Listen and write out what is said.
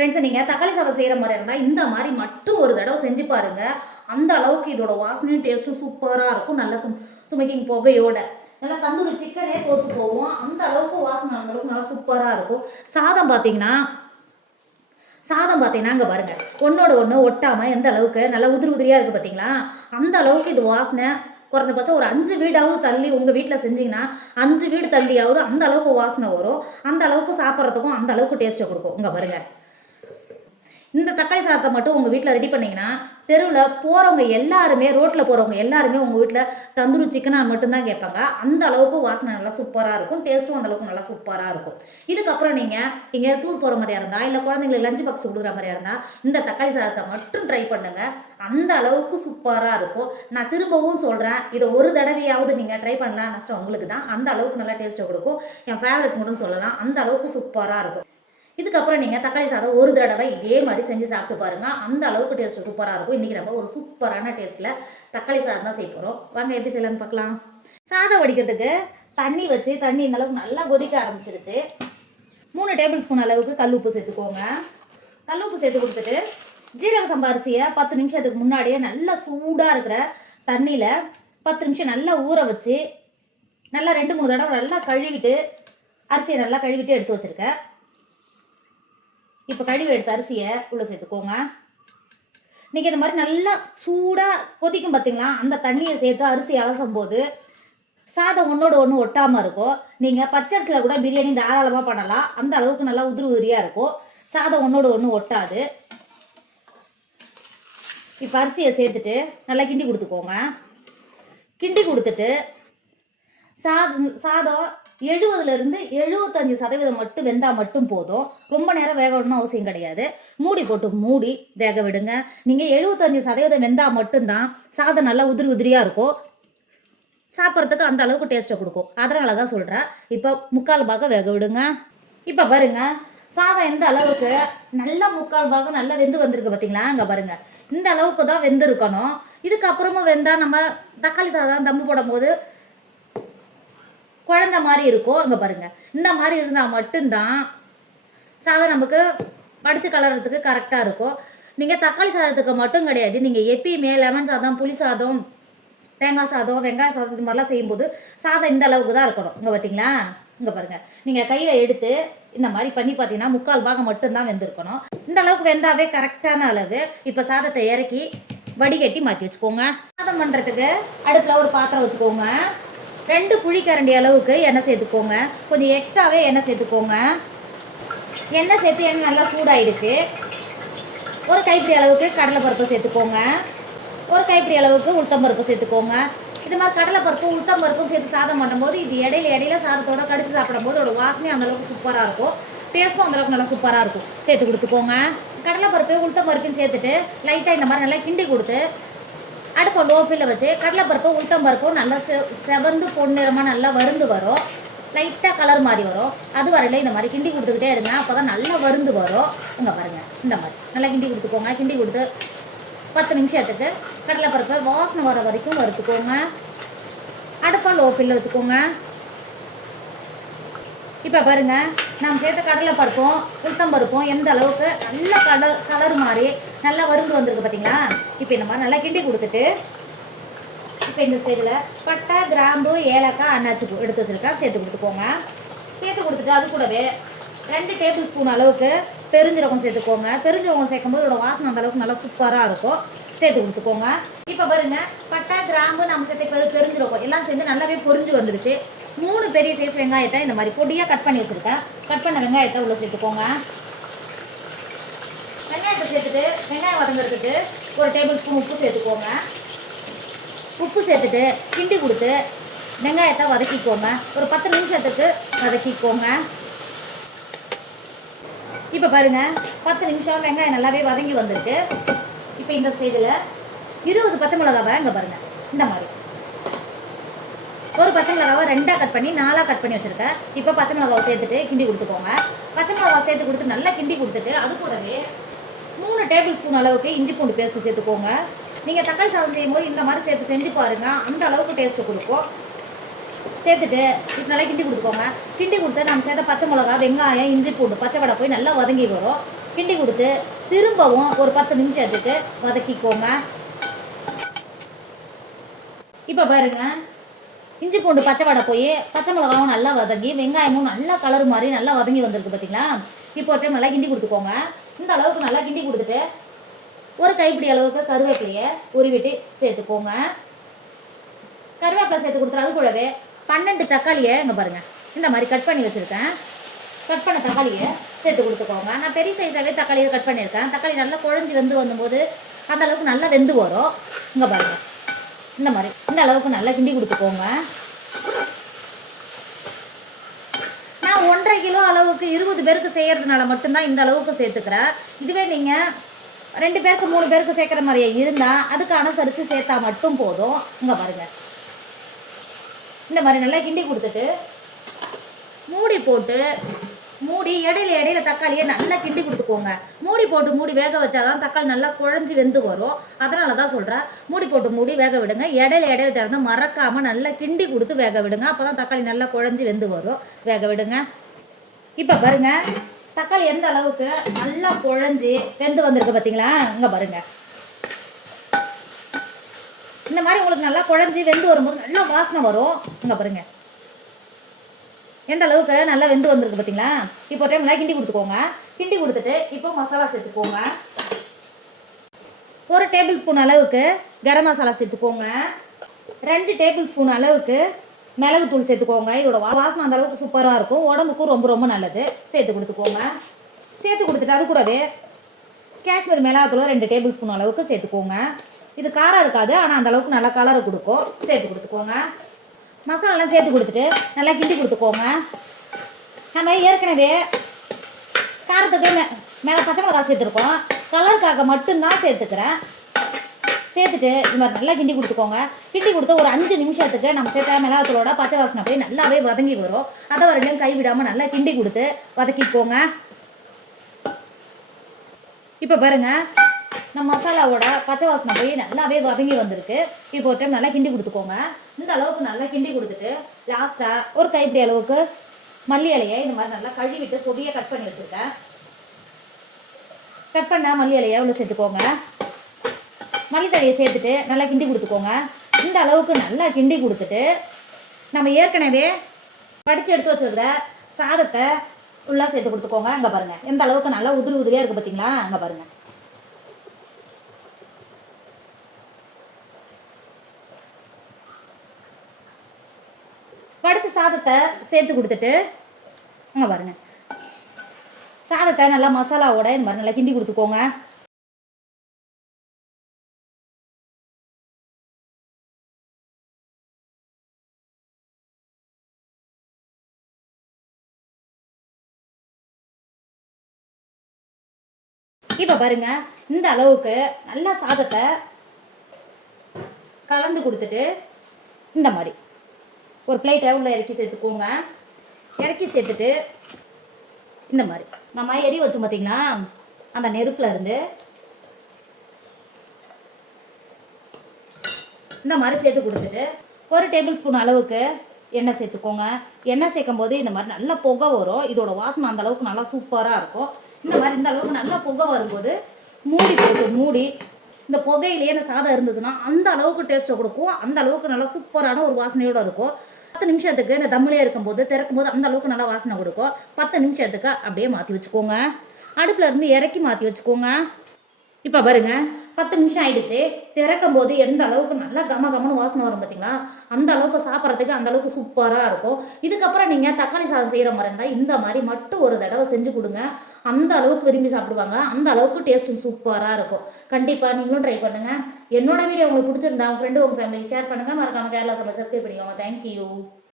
Friends, நீங்கள் தக்காளி சாதம் செய்கிற மாதிரி இருந்தால் இந்த மாதிரி மட்டும் ஒரு தடவை செஞ்சு பாருங்கள். அந்த அளவுக்கு இதோட வாசனையும் டேஸ்ட்டும் சூப்பராக இருக்கும். நல்லா சுமைக்கிங் புகையோட நல்லா தந்தூரி சிக்கனே போட்டு போவோம். அந்த அளவுக்கு வாசனை அந்த அளவுக்கு நல்லா சூப்பராக இருக்கும். சாதம் பார்த்தீங்கன்னா அங்கே பாருங்கள், ஒன்றோட ஒன்று ஒட்டாமல் எந்த அளவுக்கு நல்லா உதிரி உதிரியாக இருக்குது பார்த்தீங்களா? அந்த அளவுக்கு இது வாசனை குறைஞ்சபட்சம் ஒரு 5 வீடாவது தள்ளி உங்கள் வீட்டில் செஞ்சிங்கன்னா 5 வீடு தள்ளியாவது அந்த அளவுக்கு வாசனை வரும். அந்த அளவுக்கு சாப்பிட்றதுக்கும் அந்த அளவுக்கு டேஸ்ட்டை கொடுக்கும். இங்கே பாருங்கள், இந்த தக்காளி சாதத்தை மட்டும் உங்கள் வீட்டில் ரெடி பண்ணிங்கன்னா தெருவில் போகிறவங்க எல்லாருமே, ரோட்டில் போகிறவங்க எல்லாருமே உங்கள் வீட்டில் தந்தூரி சிக்கனாக மட்டும்தான் கேட்பாங்க. அந்த அளவுக்கு வாசனை நல்லா சூப்பராக இருக்கும். டேஸ்ட்டும் அந்த அளவுக்கு நல்லா சூப்பராக இருக்கும். இதுக்கப்புறம் நீங்கள் எங்கேயா டூர் போகிற மாதிரியா இருந்தால், இல்லை குழந்தைங்களுக்கு லஞ்ச் பாக்ஸ் கொடுக்குற மாதிரியா இருந்தால் இந்த தக்காளி சாதத்தை மட்டும் ட்ரை பண்ணுங்கள். அந்த அளவுக்கு சூப்பராக இருக்கும். நான் திரும்பவும் சொல்கிறேன், இதை ஒரு தடவையாவது நீங்கள் ட்ரை பண்ணலாம். நஷ்டம் உங்களுக்கு தான். அந்த அளவுக்கு நல்லா டேஸ்ட்டை கொடுக்கும். என் ஃபேவரட் மட்டும் சொல்லலாம். அந்த அளவுக்கு சூப்பராக இருக்கும். இதுக்கப்புறம் நீங்கள் தக்காளி சாதம் ஒரு தடவை இதே மாதிரி செஞ்சு சாப்பிட்டு பாருங்கள். அந்த அளவுக்கு டேஸ்ட்டு சூப்பராக இருக்கும். இன்றைக்கி நம்ம ஒரு சூப்பரான டேஸ்ட்டில் தக்காளி சாதம் தான் செய்ய போகிறோம். வாங்க எப்படி செய்யலான்னு பார்க்கலாம். சாதம் வடிக்கிறதுக்கு தண்ணி வச்சு, தண்ணி இந்த அளவுக்கு நல்லா கொதிக்க ஆரம்பிச்சிருச்சு. 3 டேபிள் ஸ்பூன் அளவுக்கு கல் உப்பு சேர்த்துக்கோங்க. கல் உப்பு சேர்த்து கொடுத்துட்டு ஜீரக சம்பா அரிசியை 10 நிமிஷத்துக்கு முன்னாடியே நல்லா சூடாக இருக்கிற தண்ணியில் 10 நிமிஷம் நல்லா ஊற வச்சு நல்லா 2-3 தடவை நல்லா கழுவிட்டு, அரிசியை நல்லா கழுவிட்டு எடுத்து வச்சுருக்கேன். இப்போ கழுவி எடுத்த அரிசியை உள்ளே சேர்த்துக்கோங்க. நீங்கள் இந்த மாதிரி நல்லா சூடாக கொதிக்கும் பார்த்தீங்களா? அந்த தண்ணியை சேர்த்து அரிசி அலசும் போது சாதம் ஒன்றோடு ஒன்று ஒட்டாமல் இருக்கும். நீங்கள் பச்சரிசியில் கூட பிரியாணி தாராளமாக பண்ணலாம். அந்த அளவுக்கு நல்லா உதிரி உதிரியாக இருக்கும். சாதம் ஒன்றோடு ஒன்று ஒட்டாது. இப்போ அரிசியை சேர்த்துட்டு நல்லா கிண்டி கொடுத்துக்கோங்க. கிண்டி கொடுத்துட்டு சாதம் 70லேருந்து 75% மட்டும் வெந்தால் மட்டும் போதும். ரொம்ப நேரம் வேகணும்னு அவசியம் கிடையாது. மூடி போட்டு மூடி வேக விடுங்க. நீங்கள் 75% வெந்தால் மட்டும்தான் சாதம் நல்லா உதிரி உதிரியாக இருக்கும். சாப்பிட்றதுக்கு அந்த அளவுக்கு டேஸ்ட்டை கொடுக்கும். அதனால தான் சொல்கிறேன். இப்போ 3/4 பாகம் வேக விடுங்க. இப்போ பாருங்கள், சாதம் எந்த அளவுக்கு நல்லா 3/4 பாகம் நல்லா வெந்து வந்திருக்கு பார்த்தீங்களா? அங்கே பாருங்கள், இந்த அளவுக்கு தான் வெந்திருக்கணும். இதுக்கப்புறமும் வெந்தால் நம்ம தக்காளி சாதம் தம்பு போடும் போது குழந்த மாதிரி இருக்கும். அங்கே பாருங்கள், இந்த மாதிரி இருந்தால் மட்டும்தான் சாதம் நமக்கு படித்து கலர்றதுக்கு கரெக்டாக இருக்கும். நீங்கள் தக்காளி சாதத்துக்கு மட்டும் கிடையாது, நீங்கள் எப்பயுமே லெமன் சாதம், புளி சாதம், தேங்காய் சாதம், வெங்காய சாதம் இது மாதிரிலாம் செய்யும்போது சாதம் இந்த அளவுக்கு தான் இருக்கணும். இங்கே பார்த்தீங்களா? இங்கே பாருங்கள், நீங்கள் கையில் எடுத்து இந்த மாதிரி பண்ணி பார்த்தீங்கன்னா 3/4 பாகம் மட்டும்தான் வெந்திருக்கணும். இந்த அளவுக்கு வெந்தாவே கரெக்டான அளவு. இப்போ சாதத்தை இறக்கி வடிகட்டி மாற்றி வச்சுக்கோங்க. சாதம் பண்ணுறதுக்கு அடுப்பில் ஒரு பாத்திரம் வச்சுக்கோங்க. 2 குழிக்கரண்டி அளவுக்கு எண்ணெய் சேர்த்துக்கோங்க. கொஞ்சம் எக்ஸ்ட்ராவே எண்ணெய் சேர்த்துக்கோங்க. எண்ணெய் சேர்த்து எண்ணெய் நல்லா சூடாயிடுச்சு. ஒரு கைப்பிடி அளவுக்கு கடலைப்பருப்பு சேர்த்துக்கோங்க. ஒரு கைப்பிடி அளவுக்கு உளுத்தம்பருப்பு சேர்த்துக்கோங்க. இது மாதிரி கடலைப்பருப்பும் உளுத்தம்பருப்பும் சேர்த்து சாதம் பண்ணும்போது இது இடையில சாதத்தோட கடிச்சு சாப்பிடும்போது அதோட வாசனையும் அந்தளவுக்கு சூப்பராக இருக்கும். டேஸ்ட்டும் அந்தளவுக்கு நல்லா சூப்பராக இருக்கும். சேர்த்து கொடுத்துக்கோங்க. கடலைப்பருப்பு உளுத்தம்பருப்பையும் சேர்த்துட்டு லைட்டாக இந்த மாதிரி நல்லா கிண்டி கொடுத்து அடுப்பை லோ ஃப்ளேமில் வச்சு கடலைப்பருப்பும் உளுத்தம்பருப்பும் நல்லா செவந்து பொன்னிறமாக நல்லா வருந்து வரும். லைட்டாக கலர் மாதிரி வரும். அது வரையில இந்த மாதிரி கிண்டி கொடுத்துக்கிட்டே இருங்க. அப்போ தான் நல்லா வருந்து வரும். இங்கே பாருங்கள், இந்த மாதிரி நல்லா கிண்டி கொடுத்துக்கோங்க. கிண்டி கொடுத்து 10 நிமிஷத்துக்கு கடலைப்பருப்பை வாசனை வர வரைக்கும் வறுத்துக்கோங்க. அடுப்பை லோ ஃப்ளேமில் வச்சுக்கோங்க. இப்போ பாருங்கள், நம்ம சேர்த்த கடலைப்பருப்பும் உளுத்தம்பருப்பும் எந்த அளவுக்கு நல்ல கலர் மாதிரி நல்லா வருந்து வந்திருக்கு பார்த்தீங்களா? இப்போ இந்த மாதிரி நல்லா கிண்டி கொடுத்துட்டு இப்போ இந்த சைடில் பட்டை, கிராம்பு, ஏலக்காய், அன்னாச்சி பூ எடுத்து வச்சுருக்கேன். சேர்த்து கொடுத்துக்கோங்க. சேர்த்து கொடுத்துட்டு அது கூடவே 2 டேபிள் ஸ்பூன் அளவுக்கு பெருஞ்சீரகம் சேர்த்துக்கோங்க. பெருஞ்சீரகம் சேர்க்கும்போது இதோட வாசனை அந்த அளவுக்கு நல்லா சூப்பராக இருக்கும். சேர்த்து கொடுத்துக்கோங்க. இப்போ பாருங்கள், பட்டை, கிராம்பு, நம்ம சேர்த்து பெருஞ்சீரகம் எல்லாம் சேர்ந்து நல்லாவே பொரிஞ்சு வந்துடுச்சு. 3 பெரிய சைஸ் வெங்காயத்தை இந்த மாதிரி பொடியாக கட் பண்ணி வச்சுருக்கேன். கட் பண்ண வெங்காயத்தை உள்ளே சேர்த்துக்கோங்க. வெங்காயத்தை சேர்த்துட்டு வெங்காயம் வதங்கிறதுக்கு ஒரு டேபிள் ஸ்பூன் உப்பு சேர்த்துக்கோங்க. உப்பு சேர்த்துட்டு கிண்டி கொடுத்து வெங்காயத்தை வதக்கிக்கோங்க. ஒரு 10 நிமிஷத்துக்கு வதக்கிக்கோங்க. இப்போ பாருங்கள், 10 நிமிஷம் வெங்காயம் நல்லாவே வதங்கி வந்துருக்கு. இப்போ இந்த ஸ்டேஜில் 20 பச்சை மிளகாவை இங்கே பாருங்கள், இந்த மாதிரி ஒரு பச்சை மிளகாவை 2ஆக கட் பண்ணி 4ஆக கட் பண்ணி வச்சுருக்கேன். இப்போ பச்சை மிளகாவை சேர்த்துட்டு கிண்டி கொடுத்துக்கோங்க. பச்சை மிளகாவை சேர்த்து கொடுத்து நல்லா கிண்டி கொடுத்துட்டு அது கூடவே 3 டேபிள் ஸ்பூன் அளவுக்கு இஞ்சி பூண்டு பேஸ்ட்டு சேர்த்துக்கோங்க. நீங்கள் தக்காளி சாதம் செய்யும்போது இந்த மாதிரி சேர்த்து செஞ்சு பாருங்கள். அந்த அளவுக்கு டேஸ்ட்டு கொடுக்கும். சேர்த்துட்டு இப்போ நல்லா கிண்டி கொடுத்துக்கோங்க. கிண்டி கொடுத்து நம்ம சேர்த்த பச்சை மிளகா, வெங்காயம், இஞ்சி பூண்டு, பச்சை வடை போய் நல்லா வதங்கி வரும். கிண்டி கொடுத்து திரும்பவும் ஒரு 10 நிமிஷத்துக்கு வதக்கிக்கோங்க. இப்போ பாருங்க, இஞ்சி பூண்டு பச்சை வடை போய் பச்சை மிளகாவும் நல்லா வதங்கி வெங்காயமும் நல்லா கலர் மாதிரி நல்லா வதங்கி வந்திருக்கு பார்த்தீங்களா. இப்போ ஒரு டைம் நல்லா கிண்டி கொடுத்துக்கோங்க. இந்த அளவுக்கு நல்லா கிண்டி கொடுத்துட்டு ஒரு கைப்பிடி அளவுக்கு கருவேப்பிலையை உருவிட்டு சேர்த்துக்கோங்க. கருவேப்பிலை சேர்த்து கொடுத்துரு. அது கூடவே 12 தக்காளியை இங்கே பாருங்கள் இந்த மாதிரி கட் பண்ணி வச்சுருக்கேன். கட் பண்ண தக்காளியை சேர்த்து கொடுத்துக்கோங்க. நான் பெரிய சைஸாகவே தக்காளியை கட் பண்ணியிருக்கேன். தக்காளி நல்லா குழஞ்சி வெந்து வந்தபோது அந்த அளவுக்கு நல்லா வெந்து வரும். இங்கே பாருங்கள், இந்த மாதிரி இந்த அளவுக்கு நல்லா கிண்டி கொடுத்துக்கோங்க. நான் 1.5 கிலோ அளவுக்கு 20 பேருக்கு செய்கிறதுனால மட்டும்தான் இந்த அளவுக்கு சேர்த்துக்கிறேன். இதுவே நீங்கள் 2 பேருக்கு 3 பேருக்கு சேர்க்குற மாதிரியே இருந்தால் அதுக்கு அனுசரித்து சேர்த்தா மட்டும் போதும். இங்கே பாருங்கள், இந்த மாதிரி நல்லா கிண்டி கொடுத்துட்டு மூடி போட்டு இடையில தக்காளியை நல்லா கிண்டி கொடுத்துக்கோங்க. மூடி போட்டு வேக வச்சாதான் தக்காளி நல்லா குழஞ்சி வெந்து வரும். அதனால தான் சொல்கிறேன், மூடி போட்டு வேக விடுங்க. இடையில திறந்து மறக்காமல் நல்லா கிண்டி கொடுத்து வேக விடுங்க. அப்போ தான் தக்காளி நல்லா குழஞ்சி வெந்து வரும். வேக விடுங்க. இப்போ பாருங்க, தக்காளி எந்த அளவுக்கு நல்லா குழஞ்சி வெந்து வந்திருக்கு பார்த்தீங்களா. இங்கே பாருங்க, இந்த மாதிரி உங்களுக்கு நல்லா குழஞ்சி வெந்து வரும்போது நல்லா வாசனை வரும். இங்கே பாருங்க, எந்த அளவுக்கு நல்லா வெந்து வந்திருக்கு பார்த்தீங்களா. இப்போ டைம் நல்லா கிண்டி கொடுத்துக்கோங்க. கிண்டி கொடுத்துட்டு இப்போ மசாலா சேர்த்துக்கோங்க. 1 டேபிள் ஸ்பூன் அளவுக்கு கரம் மசாலா சேர்த்துக்கோங்க. 2 டேபிள் ஸ்பூன் அளவுக்கு மிளகுத்தூள் சேர்த்துக்கோங்க. இதோட வாசனை அந்த அளவுக்கு சூப்பராக இருக்கும். உடம்புக்கும் ரொம்ப ரொம்ப நல்லது. சேர்த்து கொடுத்துக்கோங்க. சேர்த்து கொடுத்துட்டு அது கூடவே காஷ்மீர் மிளகாத்தூள் 2 டேபிள் ஸ்பூன் அளவுக்கு சேர்த்துக்கோங்க. இது காரம் இருக்காது, ஆனால் அந்த அளவுக்கு நல்லா கலரை கொடுக்கும். சேர்த்து கொடுத்துக்கோங்க. மசாலாலாம் சேர்த்து கொடுத்துட்டு நல்லா கிண்டி கொடுத்துக்கோங்க. நம்ம ஏற்கனவே காரத்துக்கு மேலே பச்சை மிளகா சேர்த்துருக்கோம். கலருக்காக மட்டும்தான் சேர்த்துக்கிறேன். சேர்த்துட்டு இது மாதிரி நல்லா கிண்டி கொடுத்துக்கோங்க. கிண்டி கொடுத்து ஒரு 5 நிமிஷத்துக்கு நம்ம சேர்த்த மிளகாத்தூளோட பச்சை வாசனை போய் நல்லாவே வதங்கி வரும். அதை வரையிலும் கைவிடாமல் நல்லா கிண்டி கொடுத்து வதக்கிக்கோங்க. இப்போ பாருங்கள், நம்ம மசாலாவோட பச்சை வாசனை போய் நல்லாவே வதங்கி வந்திருக்கு. இப்போ ஒரு டைம் நல்லா கிண்டி கொடுத்துக்கோங்க. இந்த அளவுக்கு நல்லா கிண்டி கொடுத்துட்டு லாஸ்ட்டாக ஒரு கைப்பிடி அளவுக்கு மல்லி இலையை இந்த மாதிரி நல்லா கழுவிட்டு பொடியை கட் பண்ணி வச்சுருக்கேன். கட் பண்ண மல்லி இலையை உள்ள சேர்த்துக்கோங்க. மல்லித்தழையை சேர்த்துட்டு நல்லா கிண்டி கொடுத்துக்கோங்க. இந்த அளவுக்கு நல்லா கிண்டி கொடுத்துட்டு நம்ம ஏற்கனவே படித்து எடுத்து வச்சுருக்கிற சாதத்தை உள்ளே சேர்த்து கொடுத்துக்கோங்க. அங்கே பாருங்கள், எந்த அளவுக்கு நல்லா உதிரியாக இருக்குது பார்த்தீங்களா. அங்கே பாருங்கள், வடித்த சாதத்தை சேர்த்து கொடுத்துட்டு அங்கே பாருங்கள், சாதத்தை நல்லா மசாலாவோட இந்த மாதிரி நல்லா கிண்டி கொடுத்துக்கோங்க. இப்போ பாருங்க, இந்த அளவுக்கு நல்லா சாதத்தை கலந்து கொடுத்துட்டு இந்த மாதிரி ஒரு பிளேட்டை உள்ள இறக்கி சேர்த்துக்கோங்க. இறக்கி சேர்த்துட்டு இந்த மாதிரி நம்ம எரி வச்சோம் பார்த்தீங்களா, அந்த நெருப்பில் இருந்து இந்த மாதிரி சேர்த்து கொடுத்துட்டு 1 டேபிள் ஸ்பூன் அளவுக்கு எண்ணெய் சேர்த்துக்கோங்க. எண்ணெய் சேர்க்கும் போது இந்த மாதிரி நல்லா புகை வரும். இதோட வாசனை அந்த அளவுக்கு நல்லா சூப்பராக இருக்கும். இந்த மாதிரி இந்த அளவுக்கு நல்லா புகை வரும்போது மூடி போட்டு மூடி இந்த புகையிலேயே இந்த சாதம் இருந்ததுன்னா அந்த அளவுக்கு டேஸ்ட்டை கொடுக்கும். அந்த அளவுக்கு நல்லா சூப்பரான ஒரு வாசனையோடு இருக்கும். 10 நிமிஷத்துக்கு இந்த தம்மிலே இருக்கும்போது திறக்கும்போது அந்த அளவுக்கு நல்லா வாசனை கொடுக்கும். 10 நிமிஷத்துக்கு அப்படியே மாற்றி வச்சுக்கோங்க. அடுப்பில் இருந்து இறக்கி மாற்றி வச்சுக்கோங்க. இப்போ பாருங்க, 10 நிமிஷம் ஆயிடுச்சு. திறக்கும் போது எந்த அளவுக்கு நல்லா கமன்னு வாசனை வரும் பார்த்தீங்களா, அந்த அளவுக்கு சாப்பிட்றதுக்கு அந்த அளவுக்கு சூப்பராக இருக்கும். இதுக்கப்புறம் நீங்கள் தக்காளி சாதம் செய்கிற மாதிரி இருந்தால் இந்த மாதிரி மட்டும் ஒரு தடவை செஞ்சு கொடுங்க. அந்த அளவுக்கு விரும்பி சாப்பிடுவாங்க. அந்த அளவுக்கு டேஸ்ட்டும் சூப்பராக இருக்கும். கண்டிப்பாக நீங்களும் ட்ரை பண்ணுங்கள். என்னோட வீடியோ உங்களுக்கு பிடிச்சிருந்தா உங்கள் ஃப்ரெண்டு உங்கள் ஃபேமிலி ஷேர் பண்ணுங்கள். மறக்காமல் கேரளா சமையல் சப்ஸ்கிரைப் பண்ணிக்கோங்க. தேங்க்யூ.